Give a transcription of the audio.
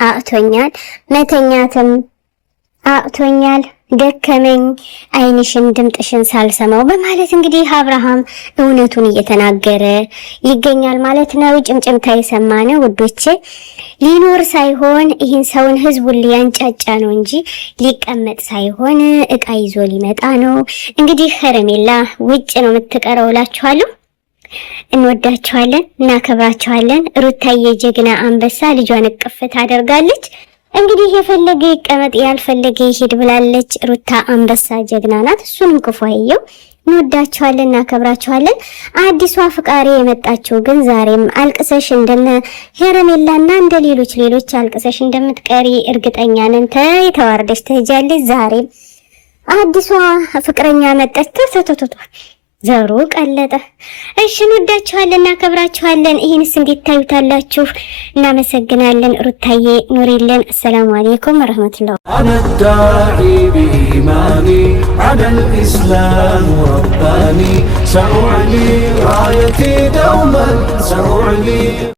አቅቶኛል፣ መተኛትም አቅቶኛል፣ ደከመኝ አይንሽን ድምጥሽን ሳልሰማው በማለት እንግዲህ አብርሃም እውነቱን እየተናገረ ይገኛል ማለት ነው። ጭምጭምታ የሰማነው ውዶቼ ሊኖር ሳይሆን ይህን ሰውን ህዝቡን ሊያንጫጫ ነው እንጂ ሊቀመጥ ሳይሆን እቃ ይዞ ሊመጣ ነው። እንግዲህ ሄርሜላ ውጭ ነው የምትቀረው እላችኋለሁ። እንወዳችኋለን፣ እናከብራችኋለን። ሩታዬ ጀግና አንበሳ ልጇን እቅፍ ታደርጋለች። እንግዲህ የፈለገ ይቀመጥ ያልፈለገ ይሄድ ብላለች። ሩታ አንበሳ ጀግና ናት። እሱንም ክፉ አይየው። እንወዳችኋለን፣ እናከብራችኋለን። አዲሷ ፍቃሪ የመጣችው ግን ዛሬም አልቅሰሽ እንደነ ሄርሜላና እንደ ሌሎች አልቅሰሽ እንደምትቀሪ እርግጠኛ ነን። ተዋርደሽ ትሄጃለሽ። ዛሬም አዲሷ ፍቅረኛ መጣች። ተተተተ ዘሩ ቀለጠ። እሺ እንወዳችኋለን፣ እናከብራችኋለን። ይሄንስ እንዴት ታዩታላችሁ? እናመሰግናለን። ሩታዬ ኑሪልን። አሰላሙ አለይኩም ወራህመቱላህ። أنا الداعي بإيماني على الإسلام رباني سأعلي رايتي دوما سأعلي